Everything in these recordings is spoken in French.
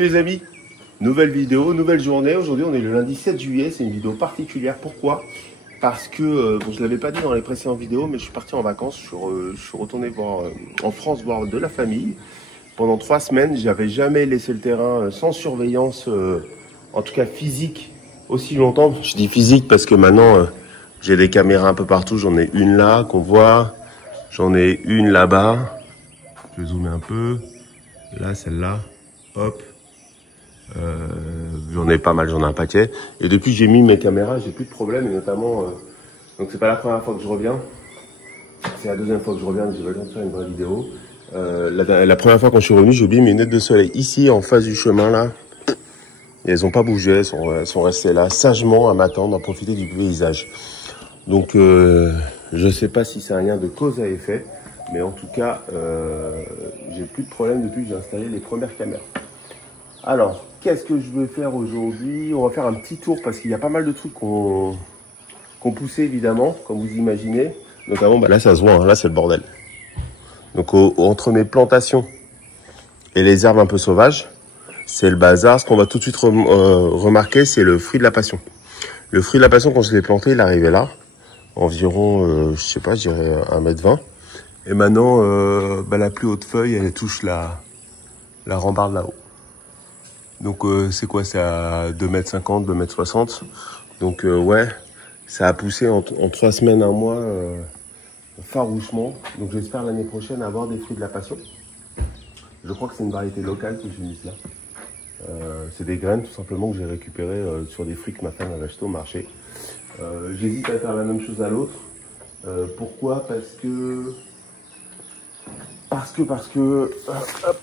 Les amis, nouvelle vidéo, nouvelle journée. Aujourd'hui on est le lundi 7 juillet, c'est une vidéo particulière. Pourquoi? Parce que, bon, je ne l'avais pas dit dans les précédentes vidéos, mais je suis parti en vacances, je suis retourné voir, en France voir de la famille. Pendant 3 semaines, j'avais jamais laissé le terrain sans surveillance, en tout cas physique, aussi longtemps. Je dis physique parce que maintenant j'ai des caméras un peu partout, j'en ai une là qu'on voit, j'en ai une là-bas. Je vais zoomer un peu, là celle-là, hop. J'en ai pas mal, j'en ai un paquet. Et depuis que j'ai mis mes caméras, j'ai plus de problème. Et notamment, donc c'est pas la première fois que je reviens. C'est la deuxième fois que je reviens, j'ai pas le temps de faire une vraie vidéo. La première fois quand je suis revenu, j'ai oublié mes lunettes de soleil. Ici, en face du chemin, là. Et elles ont pas bougé, elles sont restées là, sagement à m'attendre, à profiter du paysage. Donc, je sais pas si c'est un lien de cause à effet. Mais en tout cas, j'ai plus de problème depuis que j'ai installé les premières caméras. Alors, qu'est-ce que je vais faire aujourd'hui? On va faire un petit tour parce qu'il y a pas mal de trucs qu'on poussé évidemment, comme vous imaginez. Notamment, bah là ça se voit, hein, là c'est le bordel. Donc entre mes plantations et les herbes un peu sauvages, c'est le bazar. Ce qu'on va tout de suite remarquer, c'est le fruit de la passion. Le fruit de la passion, quand je l'ai planté, il arrivait là, environ, je sais pas, je dirais 1,20 m. Et maintenant, la plus haute feuille, elle touche la rambarde là-haut. Donc c'est quoi, c'est à 2,50 m, 2,60 m. Donc ouais, ça a poussé en 3 semaines, 1 mois, farouchement. Donc j'espère l'année prochaine avoir des fruits de la passion. Je crois que c'est une variété locale que j'ai mise là. C'est des graines tout simplement que j'ai récupérées sur des fruits que ma femme avait acheté au marché. J'hésite à faire la même chose à l'autre. Pourquoi? Parce que hop,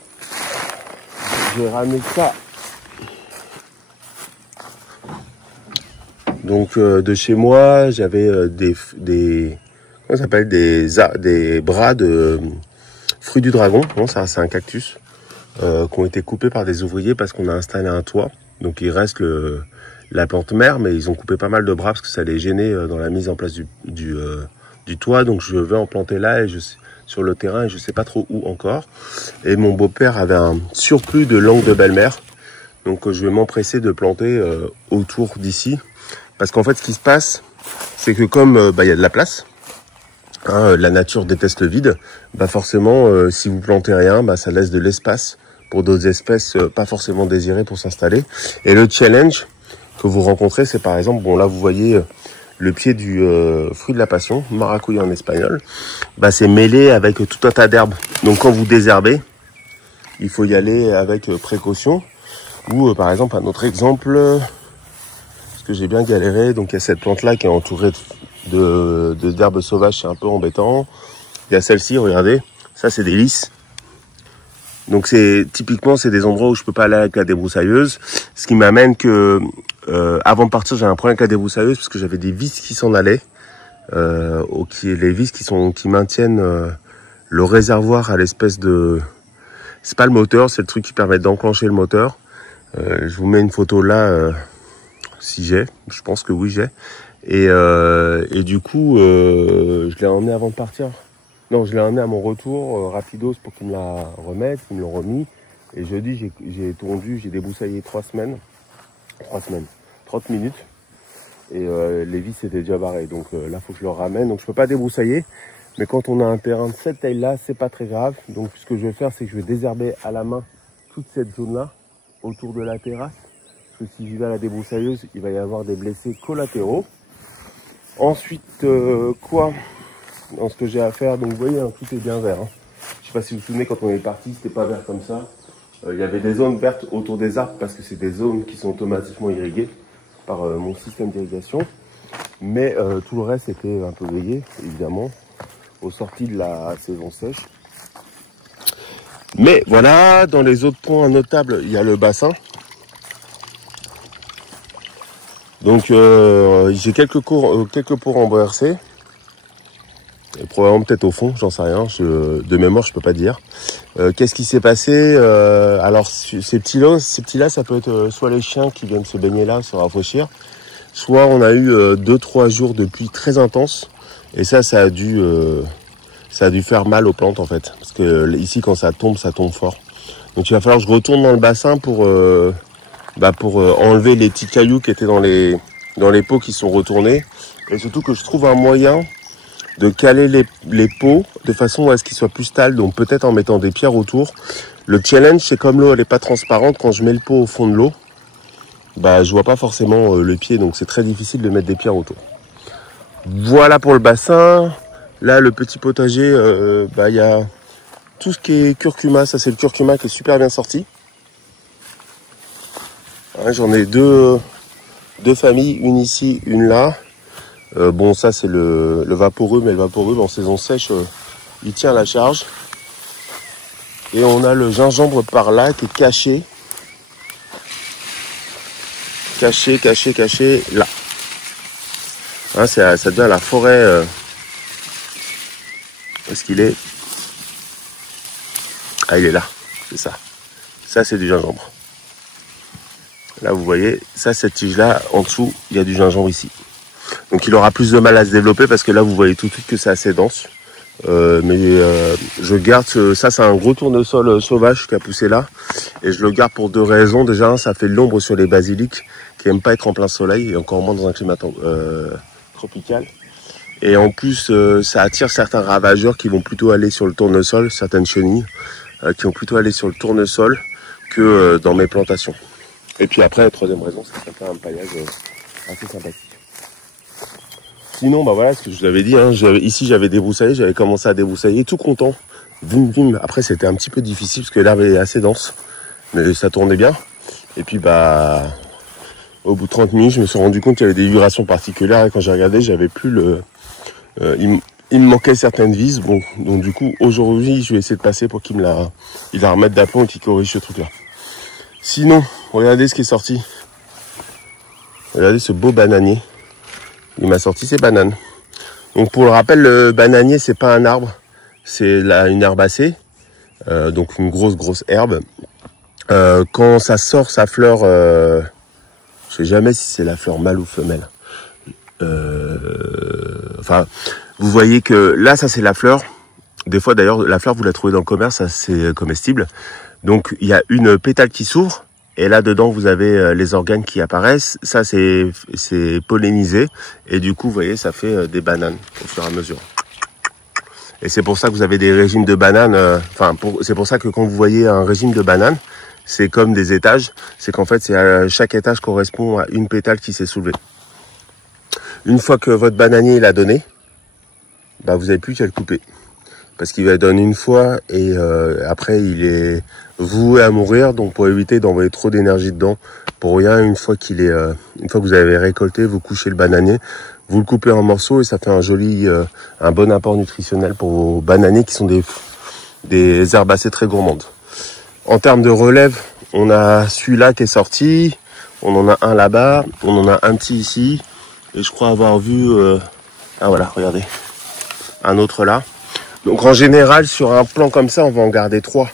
j'ai ramené ça. Donc de chez moi, j'avais comment ça s'appelle, des bras de fruits du dragon. Bon, ça c'est un cactus qui ont été coupés par des ouvriers parce qu'on a installé un toit. Donc il reste la plante mère, mais ils ont coupé pas mal de bras parce que ça les gênait dans la mise en place du toit. Donc je vais en planter là et sur le terrain et je sais pas trop où encore. Et mon beau-père avait un surplus de langue de belle-mère. Donc je vais m'empresser de planter autour d'ici. Parce qu'en fait, ce qui se passe, c'est que comme y a de la place, hein, la nature déteste le vide, forcément, si vous plantez rien, ça laisse de l'espace pour d'autres espèces pas forcément désirées pour s'installer. Et le challenge que vous rencontrez, c'est par exemple, bon là vous voyez le pied du fruit de la passion, maracuya en espagnol, c'est mêlé avec tout un tas d'herbes. Donc quand vous désherbez, il faut y aller avec précaution. Ou par exemple, un autre exemple que j'ai bien galéré, donc il y a cette plante là qui est entourée d'herbes sauvages, c'est un peu embêtant. Il y a celle-ci, regardez, ça c'est des lys. Donc typiquement c'est des endroits où je peux pas aller avec la débroussailleuse, ce qui m'amène que avant de partir j'ai un problème avec la débroussailleuse parce que j'avais des vis qui s'en allaient, les vis qui maintiennent le réservoir à l'espèce de, c'est pas le moteur, c'est le truc qui permet d'enclencher le moteur. Je vous mets une photo là. Si je pense que oui j'ai. Et du coup, je l'ai emmené avant de partir. Non, je l'ai emmené à mon retour, rapidos pour qu'il me la remette, qu'il me l'ont remis. Et jeudi, j'ai tondu, j'ai débroussaillé 3 semaines. 30 minutes. Et les vis étaient déjà barrées. Donc là, faut que je le ramène. Donc je peux pas débroussailler. Mais quand on a un terrain de cette taille-là, c'est pas très grave. Donc ce que je vais faire, c'est que je vais désherber à la main toute cette zone-là, autour de la terrasse. Parce que si j'y vais à la débroussailleuse, il va y avoir des blessés collatéraux. Ensuite, quoi dans ce que j'ai à faire? Donc vous voyez, hein, tout est bien vert. Hein. Je sais pas si vous vous souvenez, quand on est parti, c'était pas vert comme ça. Il y avait des zones vertes autour des arbres parce que c'est des zones qui sont automatiquement irriguées par mon système d'irrigation. Mais tout le reste était un peu grillé, évidemment, aux sorties de la saison sèche. Mais voilà, dans les autres points notables, il y a le bassin. Donc j'ai quelques pots renversés. Et probablement peut-être au fond, j'en sais rien. De mémoire, je peux pas dire. Qu'est-ce qui s'est passé? Alors ces petits-là, ça peut être soit les chiens qui viennent se baigner là, se rafraîchir, soit on a eu 2-3 jours de pluie très intense. Et ça a dû faire mal aux plantes en fait. Parce que ici, quand ça tombe fort. Donc il va falloir que je retourne dans le bassin pour enlever les petits cailloux qui étaient dans les pots qui sont retournés. Et surtout que je trouve un moyen de caler les pots de façon à ce qu'ils soient plus stables, donc peut-être en mettant des pierres autour. Le challenge, c'est comme l'eau elle est pas transparente, quand je mets le pot au fond de l'eau, je vois pas forcément le pied, donc c'est très difficile de mettre des pierres autour. Voilà pour le bassin. Là, le petit potager, il y a tout ce qui est curcuma. Ça, c'est le curcuma qui est super bien sorti. Ouais, j'en ai deux familles, une ici, une là. Bon, ça, c'est le vaporeux, mais le vaporeux, en saison sèche, il tient la charge. Et on a le gingembre par là qui est caché. Caché, là. Hein, ça devient la forêt. Où est-ce qu'il est? Ah, il est là, c'est ça. Ça, c'est du gingembre. Là, vous voyez, ça, cette tige-là, en dessous, il y a du gingembre ici. Donc, il aura plus de mal à se développer parce que là, vous voyez tout de suite que c'est assez dense. Je garde ça, c'est un gros tournesol sauvage qui a poussé là. Et je le garde pour deux raisons. Déjà, ça fait de l'ombre sur les basiliques qui n'aiment pas être en plein soleil et encore moins dans un climat tropical. Et en plus, ça attire certains ravageurs qui vont plutôt aller sur le tournesol, certaines chenilles qui vont plutôt aller sur le tournesol que dans mes plantations. Et puis après, la troisième raison, c'est que ça fait un paillage assez sympathique. Sinon, voilà ce que je vous avais dit. Hein, ici, j'avais débroussaillé, j'avais commencé à débroussailler, tout content. Vim, vim. Après, c'était un petit peu difficile parce que l'herbe est assez dense, mais ça tournait bien. Et puis, au bout de 30 minutes, je me suis rendu compte qu'il y avait des vibrations particulières. Et quand j'ai regardé, j'avais plus le... il me manquait certaines vis. Bon, donc du coup, aujourd'hui, je vais essayer de passer pour qu'il la remette d'aplomb et qu'il corrige ce truc-là. Sinon, regardez ce qui est sorti. Regardez ce beau bananier. Il m'a sorti ses bananes. Donc pour le rappel, le bananier, c'est pas un arbre, c'est une herbacée, donc une grosse herbe. Quand ça sort sa fleur, je sais jamais si c'est la fleur mâle ou femelle. Enfin, vous voyez que là, ça c'est la fleur. Des fois d'ailleurs, la fleur vous la trouvez dans le commerce, ça c'est comestible. Donc il y a une pétale qui s'ouvre. Et là dedans vous avez les organes qui apparaissent. Ça c'est pollinisé et du coup vous voyez ça fait des bananes au fur et à mesure. Et c'est pour ça que vous avez des régimes de bananes. C'est pour ça que quand vous voyez un régime de bananes, c'est comme des étages. C'est qu'en fait chaque étage correspond à une pétale qui s'est soulevée. Une fois que votre bananier il a donné, vous n'avez plus qu'à le couper. Parce qu'il va donner une fois et après il est voué à mourir. Donc pour éviter d'envoyer trop d'énergie dedans, pour rien, une fois que vous avez récolté, vous couchez le bananier, vous le coupez en morceaux et ça fait un bon apport nutritionnel pour vos bananiers qui sont des herbacées très gourmandes. En termes de relève, on a celui-là qui est sorti, on en a un là-bas, on en a un petit ici et je crois avoir vu, ah voilà, regardez, un autre là. Donc en général, sur un plan comme ça, on va en garder 3.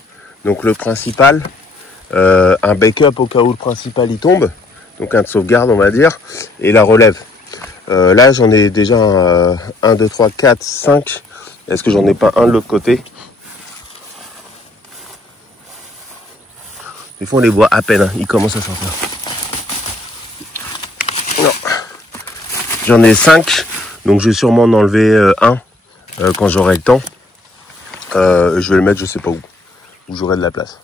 Donc le principal, un backup au cas où le principal il tombe, donc un de sauvegarde on va dire, et la relève. Là j'en ai déjà 1, 2, 3, 4, 5. Est-ce que j'en ai pas un de l'autre côté? Des fois on les voit à peine, hein. Ils commencent à sortir. Non. J'en ai 5, donc je vais sûrement en enlever un quand j'aurai le temps. Je vais le mettre je sais pas où j'aurai de la place.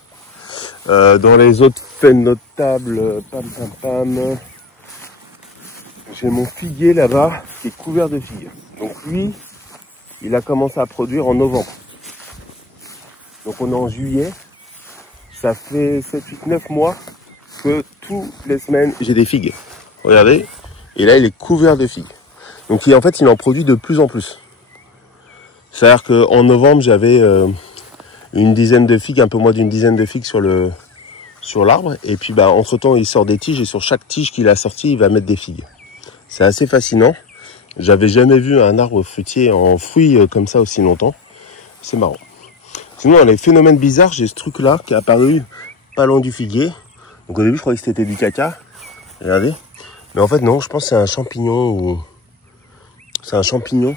Dans les autres faits notables, j'ai mon figuier là-bas qui est couvert de figues. Donc lui, il a commencé à produire en novembre. Donc on est en juillet. Ça fait 7, 8, 9 mois que toutes les semaines j'ai des figues. Regardez. Et là il est couvert de figues. Donc en fait il en produit de plus en plus. C'est-à-dire qu'en novembre j'avais une dizaine de figues, un peu moins d'une dizaine de figues sur l'arbre. Et puis entre temps il sort des tiges et sur chaque tige qu'il a sorti il va mettre des figues. C'est assez fascinant. J'avais jamais vu un arbre fruitier en fruits comme ça aussi longtemps. C'est marrant. Sinon dans les phénomènes bizarres, j'ai ce truc là qui est apparu pas loin du figuier. Donc au début je croyais que c'était du caca. Regardez. Mais en fait non, je pense que c'est un champignon ou... C'est un champignon.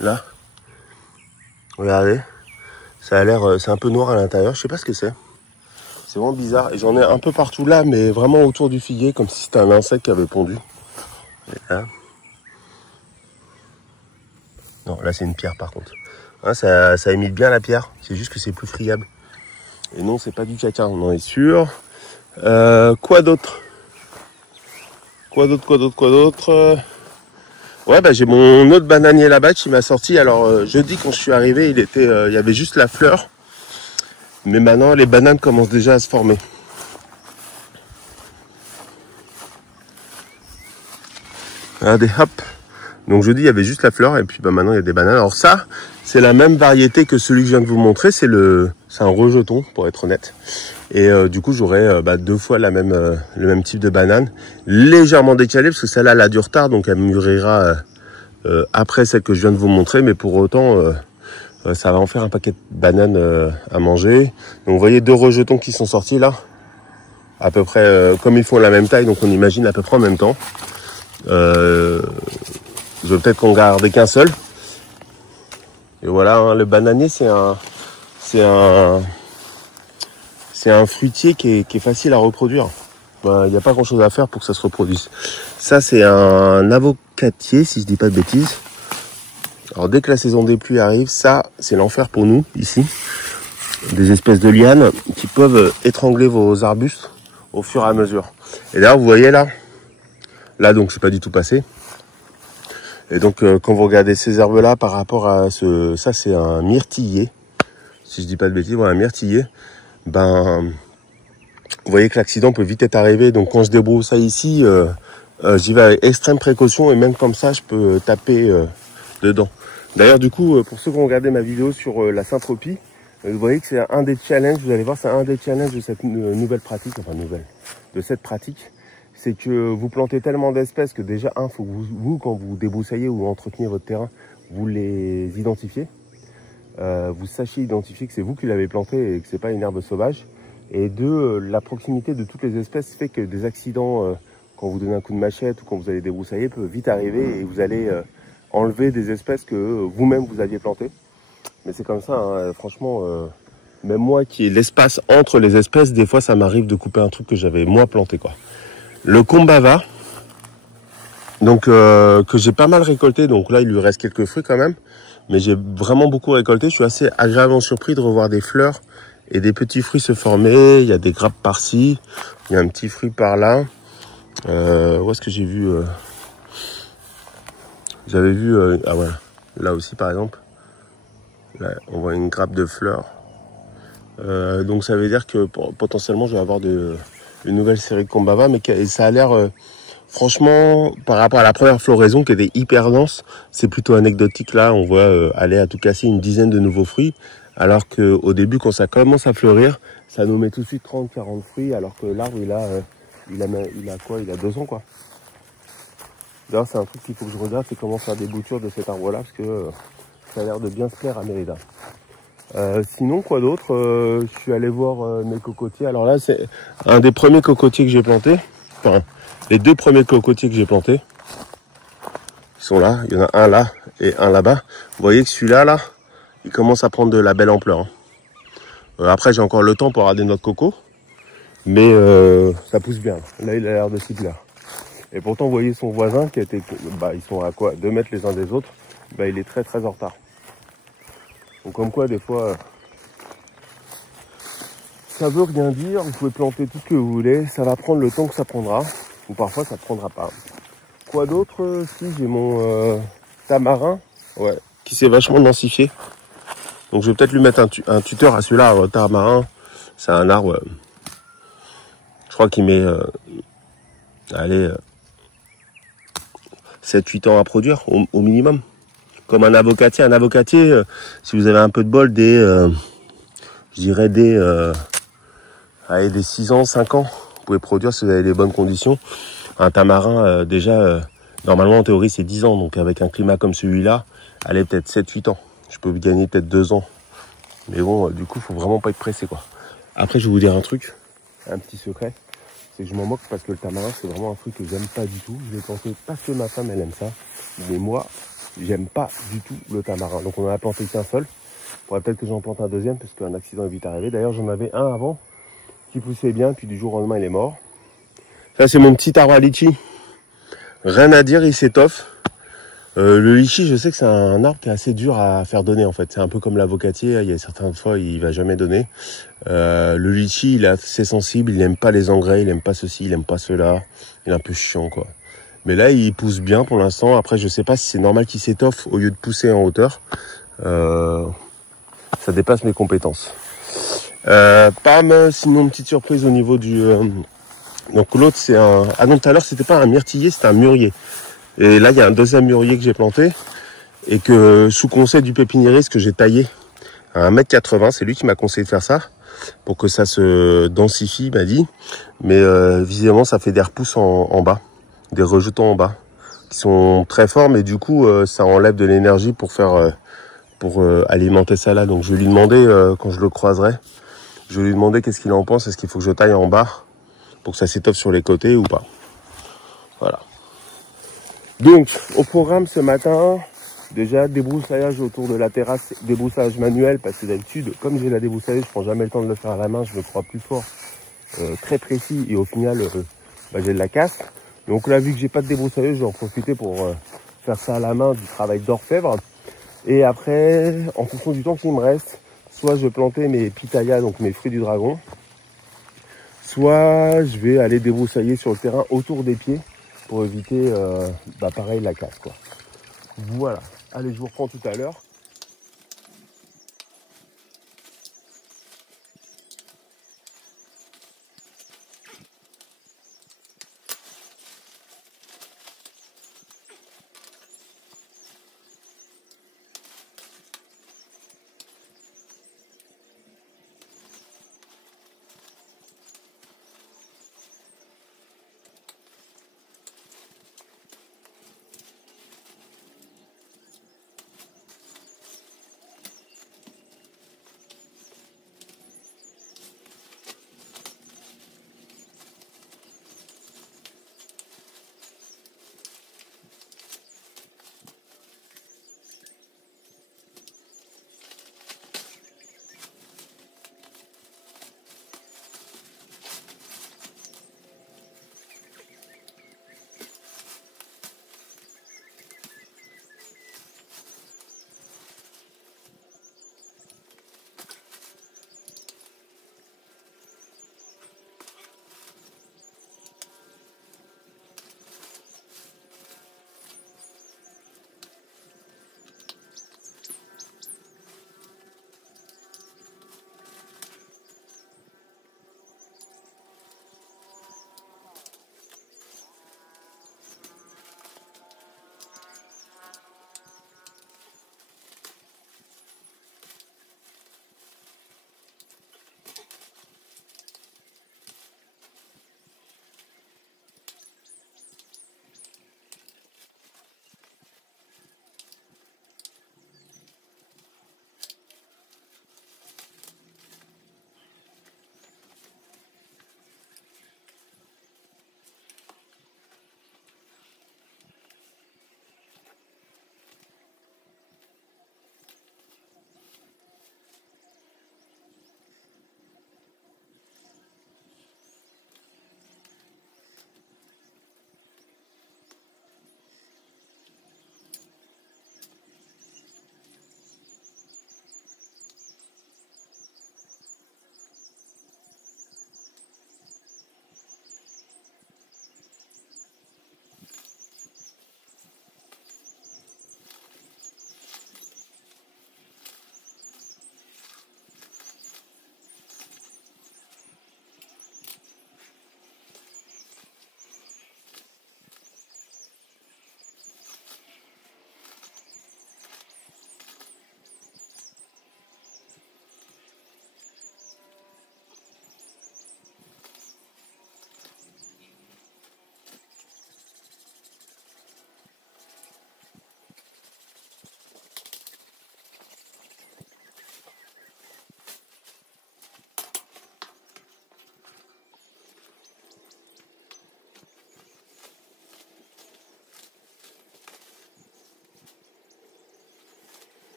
Là. Regardez. Ça a l'air, c'est un peu noir à l'intérieur, je sais pas ce que c'est. C'est vraiment bizarre. Et j'en ai un peu partout là, mais vraiment autour du figuier, comme si c'était un insecte qui avait pondu. Et là. Non, là c'est une pierre par contre. Hein, ça imite bien la pierre, c'est juste que c'est plus friable. Et non, c'est pas du caca, on en est sûr. Quoi d'autre? Quoi d'autre? Ouais, bah j'ai mon autre bananier là-bas qui m'a sorti. Alors jeudi quand je suis arrivé, il y avait juste la fleur. Mais maintenant les bananes commencent déjà à se former. Regardez, hop. Donc jeudi il y avait juste la fleur et puis bah maintenant il y a des bananes. Alors ça, c'est la même variété que celui que je viens de vous montrer. C'est un rejeton pour être honnête. Et du coup j'aurai deux fois le même type de banane, légèrement décalée parce que celle-là elle a du retard, donc elle mûrira après celle que je viens de vous montrer. Mais pour autant ça va en faire un paquet de bananes à manger. Donc vous voyez deux rejetons qui sont sortis là, à peu près comme ils font la même taille, donc on imagine à peu près en même temps. Je vais peut-être qu'on garder qu'un seul. Et voilà, hein, le bananier c'est un fruitier qui est facile à reproduire. Il n'y a pas grand chose à faire pour que ça se reproduise. Ça c'est un avocatier si je dis pas de bêtises. Alors dès que la saison des pluies arrive, ça c'est l'enfer pour nous ici. Des espèces de lianes qui peuvent étrangler vos arbustes au fur et à mesure. Et d'ailleurs vous voyez là donc c'est pas du tout passé. Et donc quand vous regardez ces herbes là par rapport à ça c'est un myrtillier. Si je dis pas de bêtises, voilà, un myrtillier. Vous voyez que l'accident peut vite être arrivé. Donc quand je débroussaille ici, j'y vais avec extrême précaution et même comme ça, je peux taper dedans. D'ailleurs, du coup, pour ceux qui ont regardé ma vidéo sur la syntropie, vous voyez que c'est un des challenges. Vous allez voir, c'est un des challenges de cette nouvelle pratique, de cette pratique. C'est que vous plantez tellement d'espèces que déjà, faut que vous, quand vous débroussaillez ou entretenez votre terrain, vous les identifiez. Vous sachiez identifier que c'est vous qui l'avez planté et que c'est pas une herbe sauvage. Et deux, la proximité de toutes les espèces fait que des accidents, quand vous donnez un coup de machette ou quand vous allez débroussailler, peuvent vite arriver et vous allez enlever des espèces que vous-même vous aviez plantées. Mais c'est comme ça, hein, franchement, même moi qui ai l'espace entre les espèces, des fois ça m'arrive de couper un truc que j'avais moi planté, quoi. Le combava, donc que j'ai pas mal récolté, donc là il lui reste quelques fruits quand même. Mais j'ai vraiment beaucoup récolté. Je suis assez agréablement surpris de revoir des fleurs et des petits fruits se former. Il y a des grappes par-ci. Il y a un petit fruit par-là. Où est-ce que j'ai vu J'avais vu... ah voilà. Là aussi, par exemple. Là, on voit une grappe de fleurs. Donc ça veut dire que potentiellement, je vais avoir une nouvelle série de combava. Mais ça a l'air... franchement, par rapport à la première floraison qui était hyper dense, c'est plutôt anecdotique. Là, on voit aller à tout casser une dizaine de nouveaux fruits, alors qu'au début, quand ça commence à fleurir, ça nous met tout de suite 30-40 fruits, alors que l'arbre, il a quoi? Il a 2 ans, quoi. D'ailleurs, c'est un truc qu'il faut que je regarde, c'est comment faire des boutures de cet arbre-là, parce que ça a l'air de bien se plaire à Mérida. Sinon, quoi d'autre? Je suis allé voir mes cocotiers. Alors là, c'est un des premiers cocotiers que j'ai planté. Enfin, les 2 premiers cocotiers que j'ai plantés, ils sont là. Il y en a un là et un là-bas. Vous voyez que celui-là, là, il commence à prendre de la belle ampleur. Après, j'ai encore le temps pour regarder notre coco. Mais ça pousse bien. Là, il a l'air de s'y plaire. Et pourtant, vous voyez son voisin qui a été... ils sont à quoi 2 mètres les uns des autres. Il est très très en retard. Donc comme quoi, des fois... ça veut rien dire. Vous pouvez planter tout ce que vous voulez. Ça va prendre le temps que ça prendra. Ou parfois ça ne prendra pas. Quoi d'autre? Si, j'ai mon tamarin, ouais, qui s'est vachement densifié. Donc je vais peut-être lui mettre un tuteur à celui-là, tamarin. C'est un arbre, je crois qu'il met, 7-8 ans à produire, au minimum. Comme un avocatier. Un avocatier, si vous avez un peu de bol, je dirais des 6 ans, 5 ans. Vous pouvez produire si vous avez les bonnes conditions. Un tamarin, déjà, normalement en théorie c'est 10 ans. Donc avec un climat comme celui-là, allez peut-être 7-8 ans. Je peux gagner peut-être 2 ans. Mais bon, du coup, faut vraiment pas être pressé, quoi. Après, je vais vous dire un truc, un petit secret. C'est que je m'en moque parce que le tamarin, c'est vraiment un fruit que j'aime pas du tout. Je l'ai planté parce que ma femme, elle aime ça. Mais moi, j'aime pas du tout le tamarin. Donc on en a planté qu'un seul. Faudrait peut-être que j'en plante un deuxième parce qu'un accident est vite arrivé. D'ailleurs, j'en avais un avant qui poussait bien, puis du jour au lendemain, il est mort. Ça, c'est mon petit arbre à litchi. Rien à dire, il s'étoffe. Le litchi, je sais que c'est un arbre qui est assez dur à faire donner en fait. C'est un peu comme l'avocatier, il y a certaines fois il va jamais donner. Le litchi, il est assez sensible, il n'aime pas les engrais, il n'aime pas ceci, il n'aime pas cela. Il est un peu chiant quoi. Mais là, il pousse bien pour l'instant. Après, je sais pas si c'est normal qu'il s'étoffe au lieu de pousser en hauteur. Ça dépasse mes compétences. Pam, sinon petite surprise au niveau du... donc l'autre c'est un... Ah non, tout à l'heure c'était pas un myrtillier, c'était un mûrier. Et là, il y a un deuxième mûrier que j'ai planté et que, sous conseil du pépiniériste, que j'ai taillé à 1,80 m. C'est lui qui m'a conseillé de faire ça pour que ça se densifie, il m'a dit. Mais visiblement, ça fait des repousses en bas, des rejetons en bas, qui sont très forts, mais du coup, ça enlève de l'énergie pour faire, alimenter ça là. Donc, je vais lui demander, quand je le croiserai, je vais lui demander qu'est-ce qu'il en pense. Est-ce qu'il faut que je taille en bas pour que ça s'étoffe sur les côtés ou pas? Voilà. Donc, au programme ce matin, déjà débroussaillage autour de la terrasse, débroussaillage manuel, parce que d'habitude, comme j'ai la débroussailleuse, je prends jamais le temps de le faire à la main, je me crois plus fort, très précis, et au final, j'ai de la casse. Donc là, vu que j'ai pas de débroussailleuse, je vais en profiter pour faire ça à la main, du travail d'orfèvre. Et après, en fonction du temps qu'il me reste, soit je vais planter mes pitayas, donc mes fruits du dragon, soit je vais aller débroussailler sur le terrain autour des pieds, pour éviter, pareil, la casse, quoi. Voilà. Allez, je vous reprends tout à l'heure.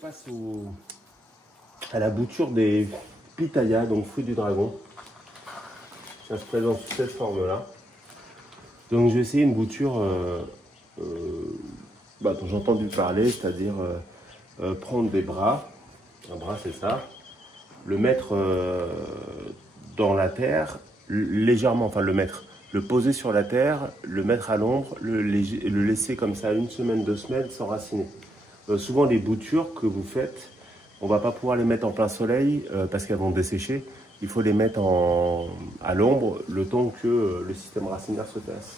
passe à la bouture des pitayas, donc fruits du dragon. Ça se présente sous cette forme-là. Donc je vais essayer une bouture dont j'ai entendu parler, c'est-à-dire prendre des bras, un bras c'est ça, le mettre dans la terre, légèrement, enfin le poser sur la terre, le mettre à l'ombre, le laisser comme ça 1 semaine, 2 semaines, s'enraciner. Souvent les boutures que vous faites, on ne va pas pouvoir les mettre en plein soleil parce qu'elles vont dessécher. Il faut les mettre à l'ombre le temps que le système racinaire se fasse.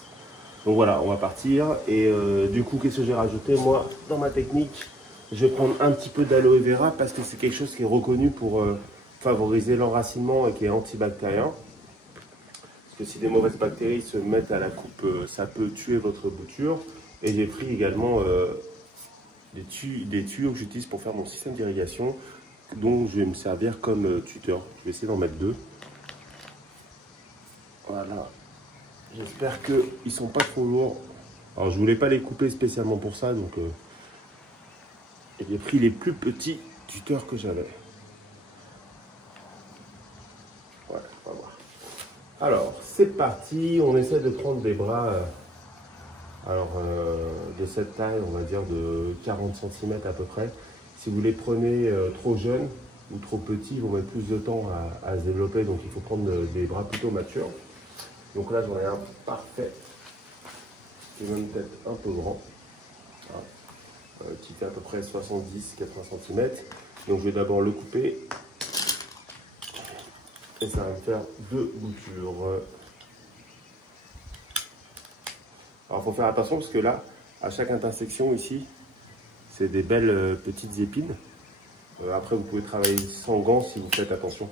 Donc voilà, on va partir. Et du coup, qu'est-ce que j'ai rajouté? Moi, dans ma technique, je vais prendre un petit peu d'aloe vera parce que c'est quelque chose qui est reconnu pour favoriser l'enracinement et qui est antibactérien. Parce que si des mauvaises bactéries se mettent à la coupe, ça peut tuer votre bouture. Et j'ai pris également des tuyaux que j'utilise pour faire mon système d'irrigation, dont je vais me servir comme tuteur. Je vais essayer d'en mettre 2. Voilà. J'espère qu'ils ne sont pas trop lourds. Alors je ne voulais pas les couper spécialement pour ça, donc j'ai pris les plus petits tuteurs que j'avais. Voilà, on va voir. Alors, c'est parti. On essaie de prendre des bras de cette taille, on va dire de 40 cm à peu près. Si vous les prenez trop jeunes ou trop petits, ils vont mettre plus de temps à se développer, donc il faut prendre des bras plutôt matures. Donc là, j'en ai un parfait, qui est même peut-être un peu grand, qui fait à peu près 70-80 cm. Donc je vais d'abord le couper, et ça va me faire 2 boutures. Alors il faut faire attention parce que là, à chaque intersection ici, c'est des belles petites épines. Après, vous pouvez travailler sans gants si vous faites attention.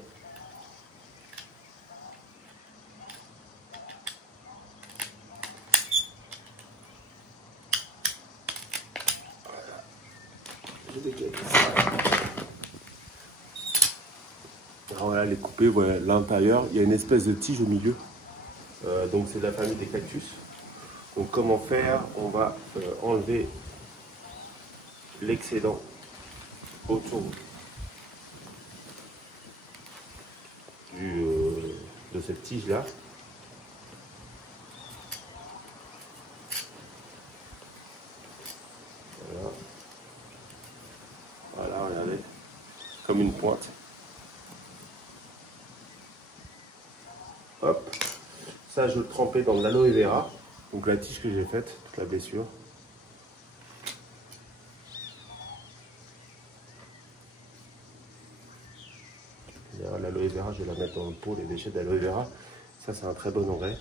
Alors voilà, les couper, voilà l'intérieur. Il y a une espèce de tige au milieu. Donc c'est de la famille des cactus. Donc comment faire? On va enlever l'excédent autour de cette tige là. Voilà. Voilà, regardez, comme une pointe. Hop, ça je le trempais dans de l'aloe vera, donc la tige que j'ai faite, toute la blessure. L'aloe vera, je vais la mettre dans le pot, les déchets d'aloe vera. Ça, c'est un très bon engrais.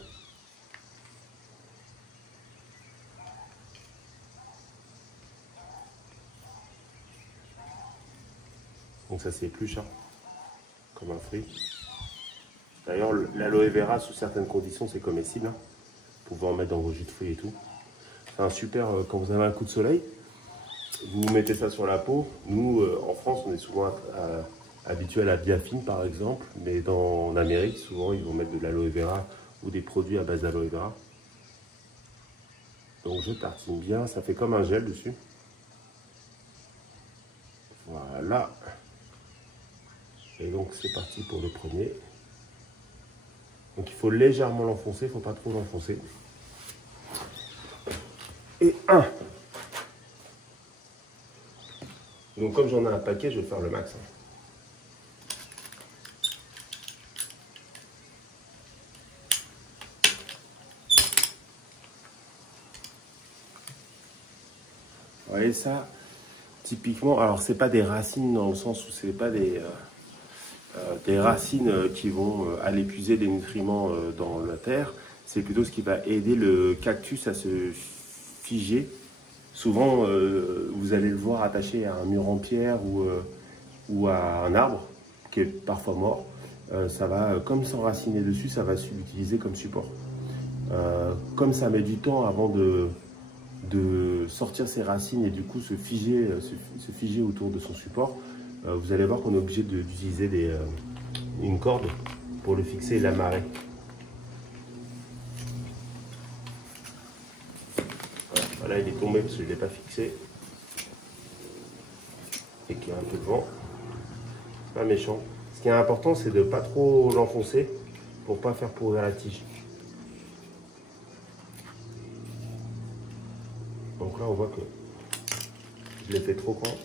Donc ça s'épluche, hein, comme un fruit. D'ailleurs, l'aloe vera, sous certaines conditions, c'est comestible. Hein. Vous pouvez en mettre dans vos jus de fruits et tout. C'est un super, quand vous avez un coup de soleil, vous mettez ça sur la peau. Nous, en France, on est souvent habitué à la biafine, par exemple. Mais en Amérique, souvent, ils vont mettre de l'aloe vera ou des produits à base d'aloe vera. Donc je tartine bien, ça fait comme un gel dessus. Voilà. Et donc c'est parti pour le premier. Donc il faut légèrement l'enfoncer, il ne faut pas trop l'enfoncer. Et un. Donc comme j'en ai un paquet, je vais faire le max. Vous voyez ça, typiquement, alors c'est pas des racines dans le sens où c'est pas des racines qui vont aller puiser des nutriments dans la terre, c'est plutôt ce qui va aider le cactus à se figer. Souvent, vous allez le voir attaché à un mur en pierre ou à un arbre qui est parfois mort. Ça va, comme s'enraciner dessus, ça va l'utiliser comme support. Comme ça met du temps avant de sortir ses racines et du coup se figer autour de son support, vous allez voir qu'on est obligé d'utiliser une corde pour le fixer et l'amarrer. Voilà, il est tombé parce que je ne l'ai pas fixé. et qu'il y a un peu de vent. C'est pas méchant. Ce qui est important, c'est de ne pas trop l'enfoncer pour pas faire pourrir la tige. Donc là, on voit que je l'ai fait trop grand.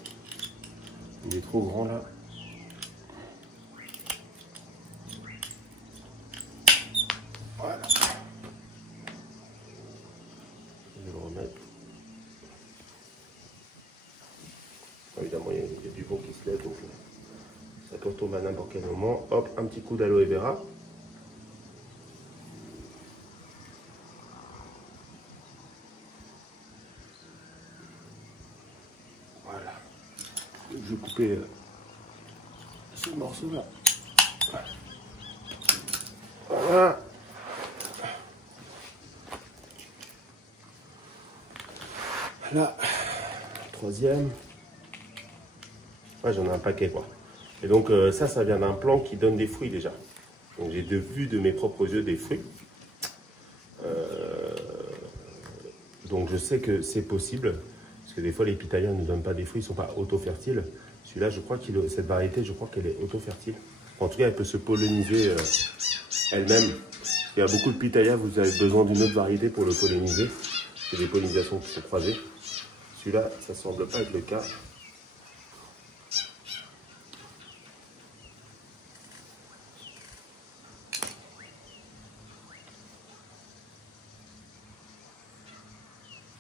Il est trop grand là. Voilà. Je vais le remettre. Évidemment, il y a du vent qui se lève, donc ça peut retomber à n'importe quel moment. Hop, un petit coup d'aloe vera. Voilà. Je vais couper ce morceau-là. Voilà. Là, troisième. Ouais, j'en ai un paquet quoi. Et donc ça vient d'un plant qui donne des fruits déjà. Donc j'ai vu de mes propres yeux des fruits. Donc je sais que c'est possible. Parce que des fois les pitayas ne nous donnent pas des fruits, ils ne sont pas auto-fertiles. Celui-là, je crois cette variété, je crois qu'elle est auto-fertile. En tout cas, elle peut se polliniser elle-même. Il y a beaucoup de pitayas, vous avez besoin d'une autre variété pour le polliniser. C'est des pollinisations qui sont croisées. Celui-là, ça ne semble pas être le cas.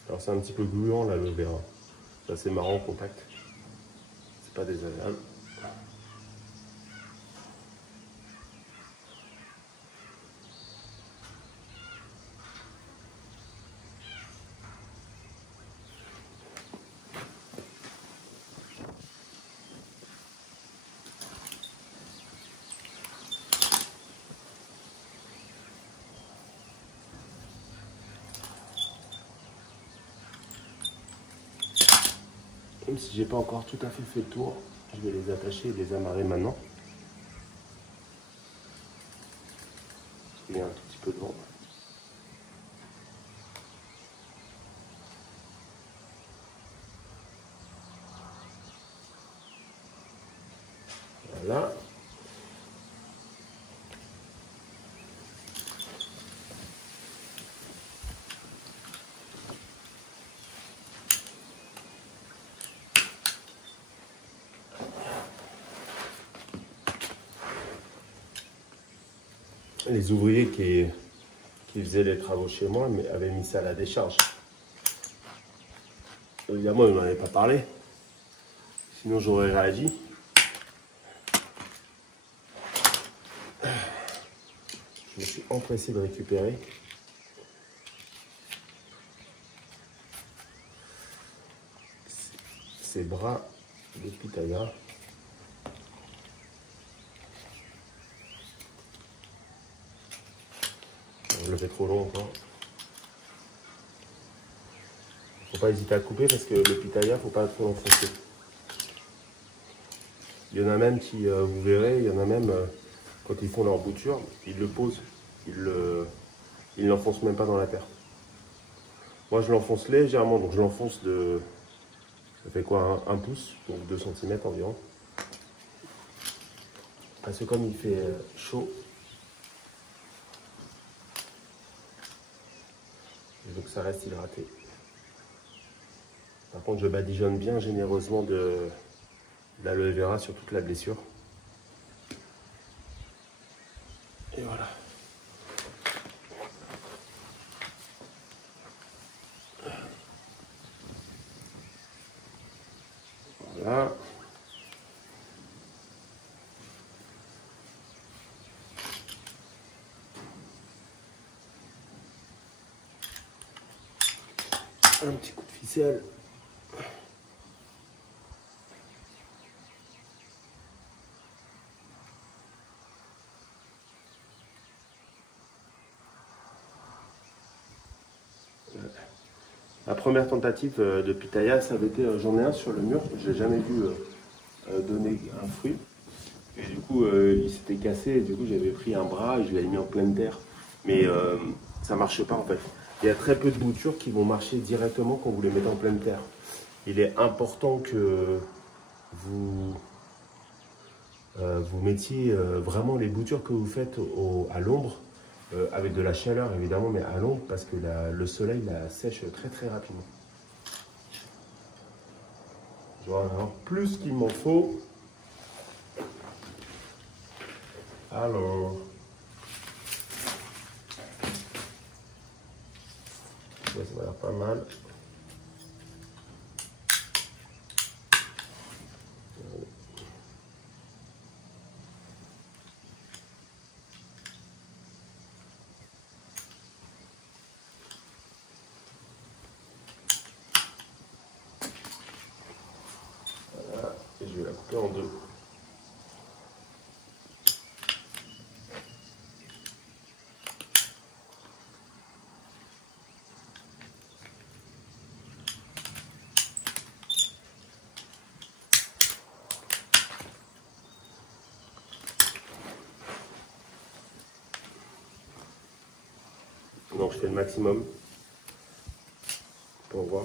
Alors c'est un petit peu gluant là, le verre. C'est assez marrant au contact. C'est pas désagréable. Même si j'ai pas encore tout à fait le tour, je vais les attacher et les amarrer maintenant. Il y a un tout petit peu de vent. Voilà. Les ouvriers qui faisaient les travaux chez moi avaient mis ça à la décharge. Évidemment, ils n'en avaient pas parlé. Sinon, j'aurais réagi. Je me suis empressé de récupérer. Ces bras de pitaya. Je le fais trop long encore. Faut pas hésiter à couper parce que le pitaya, faut pas trop l'enfoncer. Il y en a même qui, vous verrez, il y en a même quand ils font leur bouture, ils le posent, ils l'enfoncent même pas dans la terre. Moi, je l'enfonce légèrement, donc je l'enfonce de, ça fait quoi, un pouce, donc 2 cm environ. Parce que comme il fait chaud, il veut que ça reste hydraté. Par contre, je badigeonne bien généreusement de l'aloe vera sur toute la blessure. Et voilà. Voilà. Un petit coup de ficelle. La première tentative de pitaya, ça avait été, j'en ai un sur le mur, je l'ai jamais vu donner un fruit. Et du coup, il s'était cassé, et du coup, j'avais pris un bras et je l'avais mis en pleine terre. Mais ça marche pas en fait. Il y a très peu de boutures qui vont marcher directement quand vous les mettez en pleine terre. Il est important que vous mettiez vraiment les boutures que vous faites à l'ombre, avec de la chaleur évidemment, mais à l'ombre, parce que le soleil la sèche très très rapidement. Je vais en avoir plus qu'il m'en faut. Alors, ouais, ça va l'air pas mal. Voilà, et je vais la couper en deux. Donc je fais le maximum pour voir,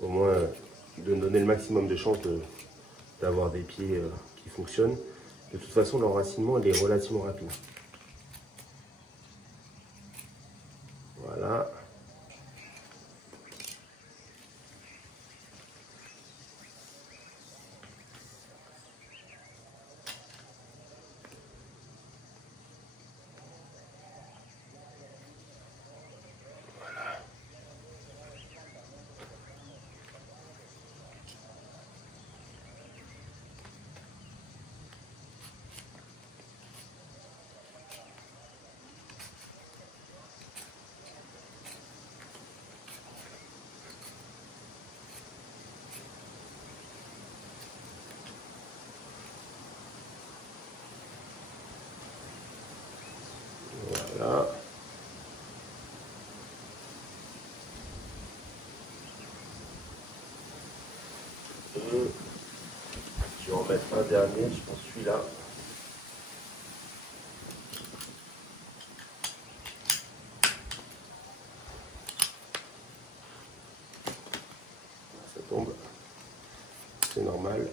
au moins de me donner le maximum de chances d'avoir des pieds qui fonctionnent. De toute façon, l'enracinement il est relativement rapide. Voilà. Voilà. Et je vais en mettre un dernier, je pense celui-là. Ça tombe, c'est normal.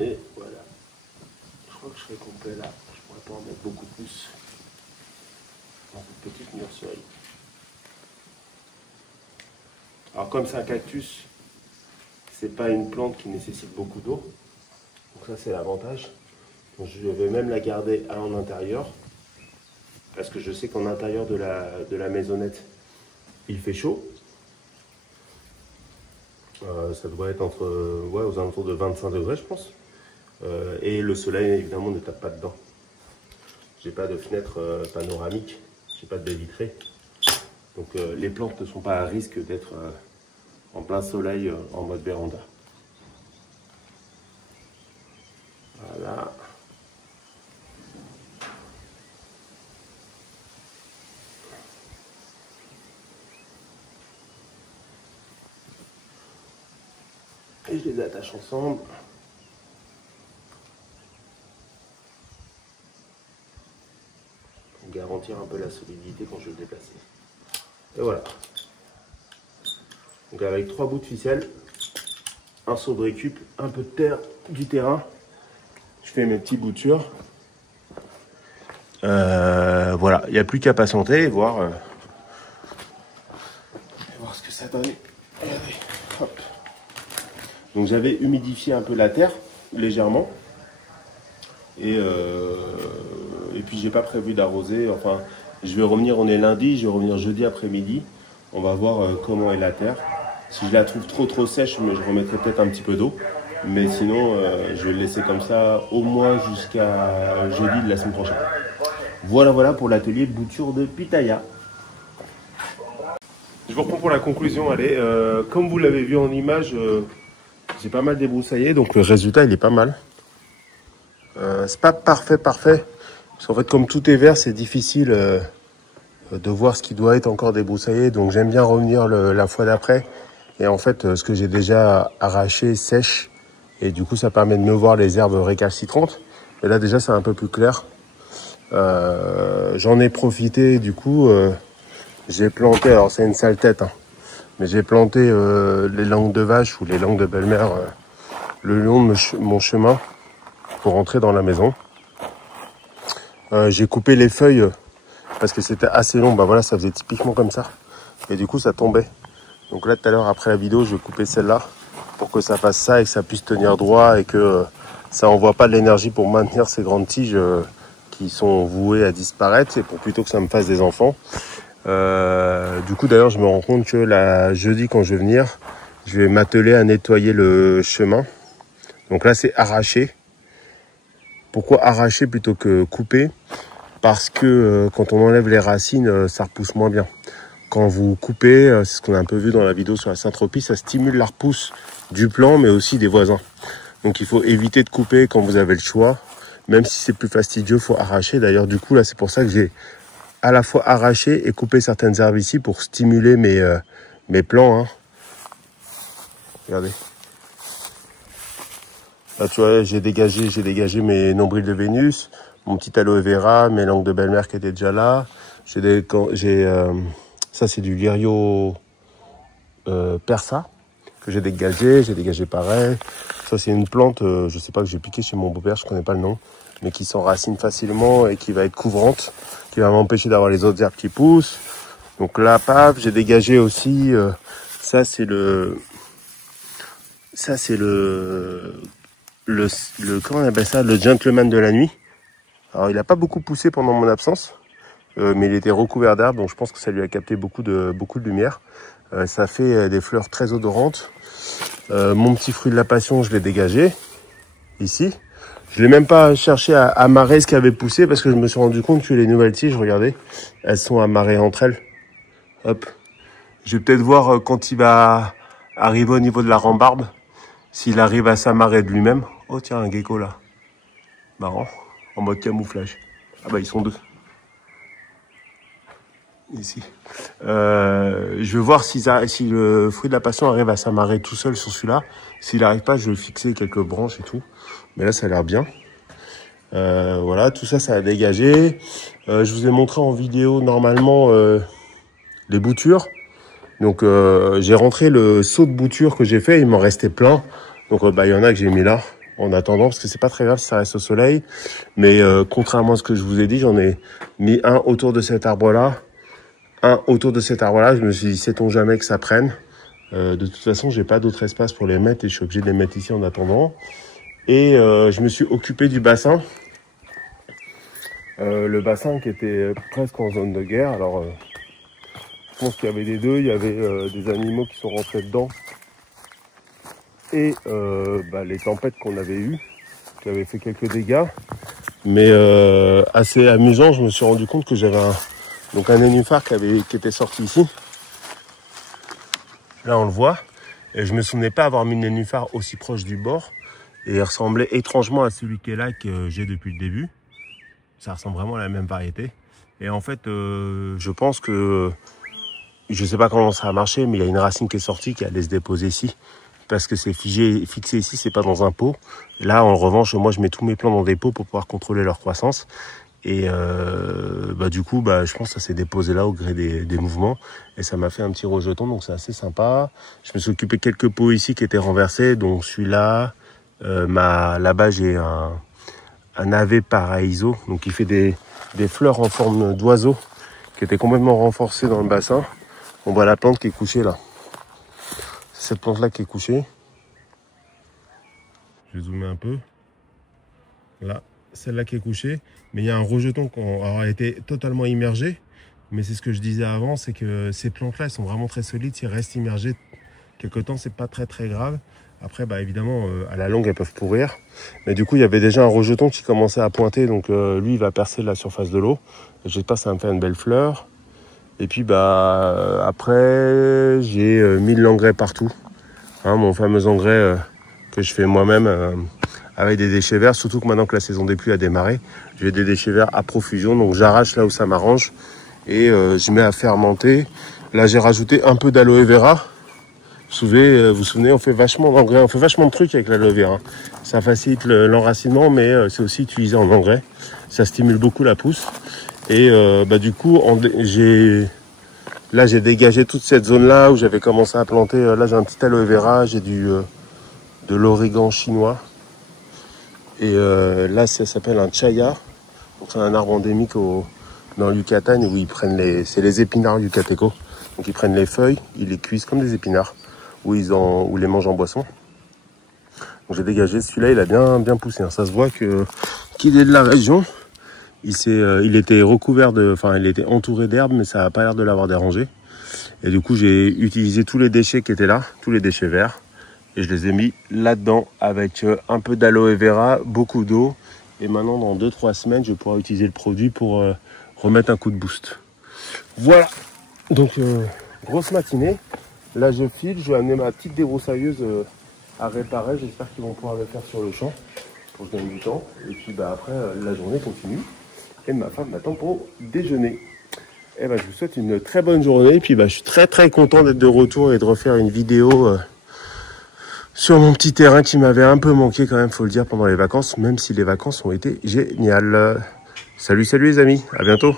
Et voilà, je crois que je serai complet là, je pourrais pas en mettre beaucoup plus dans cette petite nurserie. Alors comme c'est un cactus, c'est pas une plante qui nécessite beaucoup d'eau, donc ça c'est l'avantage. Je vais même la garder en intérieur, parce que je sais qu'en intérieur de la maisonnette, il fait chaud. Ça doit être aux alentours de 25 degrés je pense. Et le soleil évidemment ne tape pas dedans. J'ai pas de fenêtre panoramique, j'ai pas de baie vitrée. Donc les plantes ne sont pas à risque d'être en plein soleil en mode véranda. Voilà. Et je les attache ensemble. Pour garantir un peu la solidité quand je vais le déplacer. Et voilà. Donc avec 3 bouts de ficelle, un seau de récup, un peu de terre du terrain, je fais mes petites boutures. Voilà, il n'y a plus qu'à patienter et voir ce que ça donne. Regardez, hop. Donc j'avais humidifié un peu la terre, légèrement. Et puis j'ai pas prévu d'arroser. Enfin, je vais revenir, on est lundi, je vais revenir jeudi après-midi. On va voir comment est la terre. Si je la trouve trop sèche, je remettrai peut-être un petit peu d'eau. Mais sinon, je vais le laisser comme ça au moins jusqu'à jeudi de la semaine prochaine. Voilà pour l'atelier de bouture de pitaya. Je vous reprends pour la conclusion. Allez, comme vous l'avez vu en image, j'ai pas mal débroussaillé, donc le résultat il est pas mal. C'est pas parfait, parce qu'en fait comme tout est vert, c'est difficile de voir ce qui doit être encore débroussaillé. Donc j'aime bien revenir la fois d'après Et en fait, ce que j'ai déjà arraché sèche. Et du coup, ça permet de mieux voir les herbes récalcitrantes. Et là, déjà, c'est un peu plus clair. J'en ai profité, du coup, j'ai planté, alors c'est une sale tête, hein, mais j'ai planté les langues de vache ou les langues de belle-mère le long de mon chemin pour rentrer dans la maison. J'ai coupé les feuilles parce que c'était assez long. Bah voilà, ça faisait typiquement comme ça. Et du coup, ça tombait. Donc là, tout à l'heure, après la vidéo, je vais couper celle-là pour que ça fasse ça et que ça puisse tenir droit et que ça envoie pas de l'énergie pour maintenir ces grandes tiges qui sont vouées à disparaître et pour plutôt que ça me fasse des enfants. Du coup, d'ailleurs, je me rends compte que jeudi, quand je vais venir, je vais m'atteler à nettoyer le chemin. Donc là, c'est arracher. Pourquoi arracher plutôt que couper? Parce que quand on enlève les racines, ça repousse moins bien. Quand vous coupez, c'est ce qu'on a un peu vu dans la vidéo sur la Saint-Tropez, ça stimule la repousse du plant, mais aussi des voisins. Donc il faut éviter de couper quand vous avez le choix. Même si c'est plus fastidieux, il faut arracher. D'ailleurs, du coup, là, c'est pour ça que j'ai à la fois arraché et coupé certaines herbes ici pour stimuler mes plants. Hein. Regardez. Là, tu vois, j'ai dégagé mes nombrils de Vénus, mon petit aloe vera, mes langues de belle-mère qui étaient déjà là. Ça, c'est du lirio persa que j'ai dégagé pareil. Ça, c'est une plante, je sais pas, que j'ai piqué chez mon beau-père, je connais pas le nom, mais qui s'enracine facilement et qui va être couvrante, qui va m'empêcher d'avoir les autres herbes qui poussent. Donc là, paf, j'ai dégagé aussi, ça c'est le comment on appelle ça, le gentleman de la nuit. Alors il a pas beaucoup poussé pendant mon absence, mais il était recouvert d'arbres, donc je pense que ça lui a capté beaucoup de lumière. Ça fait des fleurs très odorantes. Mon petit fruit de la passion, je l'ai dégagé ici. Je l'ai même pas cherché à amarrer ce qui avait poussé parce que je me suis rendu compte que les nouvelles tiges, regardez, elles sont amarrées entre elles. Hop. Je vais peut-être voir quand il va arriver au niveau de la rambarbe, s'il arrive à s'amarrer de lui-même. Oh tiens, un gecko là. Marrant. En mode camouflage. Ah bah ils sont deux. Ici. Je vais voir si le fruit de la passion arrive à s'amarrer tout seul sur celui-là. S'il n'arrive pas, je vais fixer quelques branches et tout. Mais là, ça a l'air bien. Voilà, tout ça, ça a dégagé. Je vous ai montré en vidéo, normalement, les boutures. Donc, j'ai rentré le seau de bouture que j'ai fait. Il m'en restait plein. Donc, il y en a que j'ai mis là, en attendant, parce que c'est pas très grave si ça reste au soleil. Mais contrairement à ce que je vous ai dit, j'en ai mis un autour de cet arbre-là. Je me suis dit, sait-on jamais que ça prenne. De toute façon, j'ai pas d'autre espace pour les mettre et je suis obligé de les mettre ici en attendant. Et je me suis occupé du bassin. Le bassin qui était presque en zone de guerre. Alors, je pense qu'il y avait des deux. Il y avait des animaux qui sont rentrés dedans. Et les tempêtes qu'on avait eues, qui avaient fait quelques dégâts. Mais assez amusant, je me suis rendu compte que j'avais un nénuphar qui était sorti ici. Là, on le voit. Et je me souvenais pas avoir mis le nénuphar aussi proche du bord. Et il ressemblait étrangement à celui qui est là, que j'ai depuis le début. Ça ressemble vraiment à la même variété. Et en fait, je pense que, je sais pas comment ça a marché, mais il y a une racine qui est sortie, qui allait se déposer ici. Parce que c'est fixé ici, c'est pas dans un pot. Là, en revanche, moi, je mets tous mes plants dans des pots pour pouvoir contrôler leur croissance. Et du coup, je pense que ça s'est déposé là au gré des mouvemts. Et ça m'a fait un petit rejeton, donc c'est assez sympa. Je me suis occupé de quelques pots ici qui étaient renversés. Donc celui-là, là-bas, j'ai un Ave Paraiso, donc il fait des fleurs en forme d'oiseau qui étaient complètement renforcées dans le bassin. On voit la plante qui est couchée là. C'est cette plante-là qui est couchée. Je vais zoomer un peu. Là, celle-là qui est couchée. Mais il y a un rejeton qui aura été totalement immergé. Mais c'est ce que je disais avant, c'est que ces plantes-là, elles sont vraiment très solides. Si elles restent immergées quelque temps, c'est pas très très grave. Après, évidemment, à la longue, elles peuvent pourrir. Mais du coup, il y avait déjà un rejeton qui commençait à pointer. Donc lui, il va percer la surface de l'eau. J'espère que ça va me faire une belle fleur. Et puis, après, j'ai mis de l'engrais partout. Hein, mon fameux engrais que je fais moi-même avec des déchets verts. Surtout que maintenant que la saison des pluies a démarré, j'ai des déchets verts à profusion. Donc, j'arrache là où ça m'arrange. Et je mets à fermenter. Là, j'ai rajouté un peu d'aloe vera. Vous vous souvenez, on fait vachement d'engrais, on fait vachement de trucs avec l'aloe vera. Ça facilite l'enracinement, mais c'est aussi utilisé en engrais. Ça stimule beaucoup la pousse. Et du coup, là j'ai dégagé toute cette zone-là où j'avais commencé à planter. Là j'ai un petit aloe vera, j'ai de l'origan chinois. Et là ça s'appelle un chaya. C'est un arbre endémique dans le Yucatan où ils prennent c'est les épinards yucatecos. Donc ils prennent les feuilles, ils les cuisent comme des épinards, ou ils les mangent en boisson. Donc j'ai dégagé celui-là, il a bien poussé. Hein. Ça se voit qu'il est de la région. Il était recouvert il était entouré d'herbes, mais ça n'a pas l'air de l'avoir dérangé. Et du coup j'ai utilisé tous les déchets qui étaient là, tous les déchets verts, et je les ai mis là-dedans avec un peu d'aloe vera, beaucoup d'eau. Et maintenant dans 2-3 semaines, je pourrai utiliser le produit pour remettre un coup de boost. Voilà. Donc, grosse matinée. Là, je file. Je vais amener ma petite débroussailleuse à réparer. J'espère qu'ils vont pouvoir le faire sur le champ pour que je gagne du temps. Et puis, après, la journée continue. Et ma femme m'attend pour déjeuner. Et je vous souhaite une très bonne journée. Et puis, je suis très, très content d'être de retour et de refaire une vidéo sur mon petit terrain qui m'avait un peu manqué quand même, faut le dire, pendant les vacances. Même si les vacances ont été géniales. Salut, salut les amis. À bientôt.